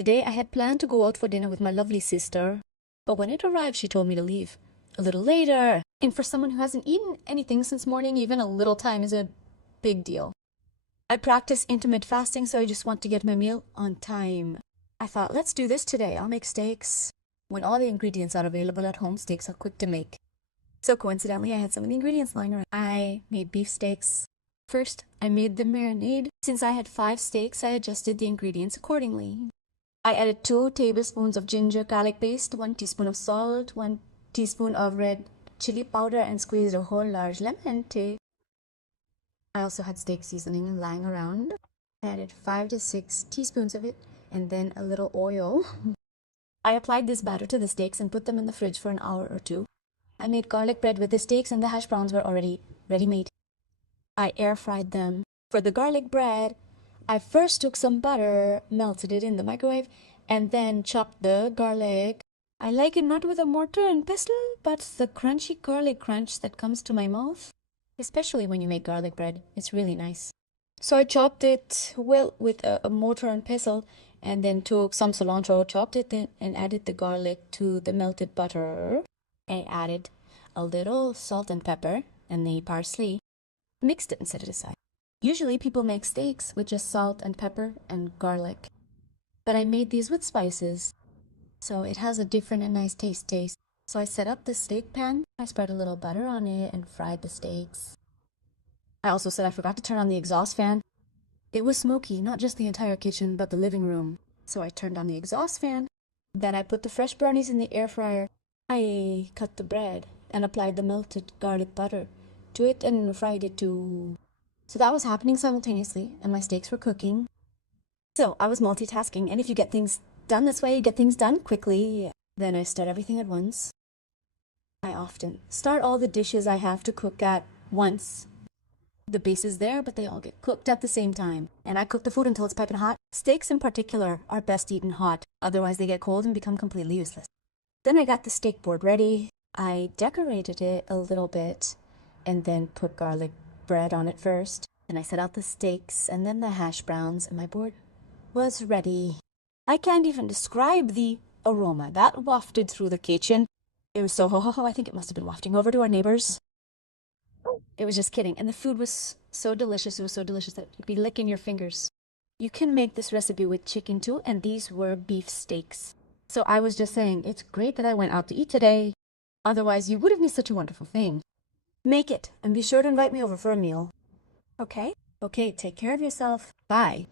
Today I had planned to go out for dinner with my lovely sister, but when it arrived she told me to leave a little later. And for someone who hasn't eaten anything since morning, even a little time is a big deal. I practice intermittent fasting, so I just want to get my meal on time. I thought, let's do this today. I'll make steaks. When all the ingredients are available at home, steaks are quick to make. So coincidentally, I had some of the ingredients lying around. I made beef steaks. First, I made the marinade. Since I had 5 steaks, I adjusted the ingredients accordingly. I added 2 tablespoons of ginger garlic paste, 1 teaspoon of salt, 1 teaspoon of red chili powder, and squeezed a whole large lemon. I also had steak seasoning lying around. I added 5 to 6 teaspoons of it, and then a little oil. I applied this batter to the steaks and put them in the fridge for an hour or 2. I made garlic bread with the steaks, and the hash browns were already ready-made. I air fried them. For the garlic bread, I first took some butter, melted it in the microwave, and then chopped the garlic. I like it not with a mortar and pestle, but the crunchy garlic crunch that comes to my mouth. Especially when you make garlic bread, it's really nice. So I chopped it well with a mortar and pestle, and then took some cilantro, chopped it in, and added the garlic to the melted butter. I added a little salt and pepper and the parsley. Mixed it and set it aside. Usually people make steaks with just salt and pepper and garlic, but I made these with spices, so it has a different and nice taste. So I set up the steak pan, I spread a little butter on it and fried the steaks. I also said I forgot to turn on the exhaust fan. It was smoky, not just the entire kitchen, but the living room. So I turned on the exhaust fan. Then I put the fresh brownies in the air fryer. I cut the bread and applied the melted garlic butter to it and fried it too. So that was happening simultaneously, and my steaks were cooking. So I was multitasking, and if you get things done this way, you get things done quickly. Then I start everything at once. I often start all the dishes I have to cook at once. The base is there, but they all get cooked at the same time. And I cook the food until it's piping hot. Steaks in particular are best eaten hot, otherwise they get cold and become completely useless. Then I got the steak board ready. I decorated it a little bit and then put garlic bread on it first. Then I set out the steaks and then the hash browns, and my board was ready. I can't even describe the aroma that wafted through the kitchen. It was so ho-ho-ho, I think it must have been wafting over to our neighbors. It was just kidding. And the food was so delicious. It was so delicious that you'd be licking your fingers. You can make this recipe with chicken too, and these were beef steaks. So I was just saying, it's great that I went out to eat today. Otherwise, you would have missed such a wonderful thing. Make it, and be sure to invite me over for a meal. Okay? Okay, take care of yourself. Bye.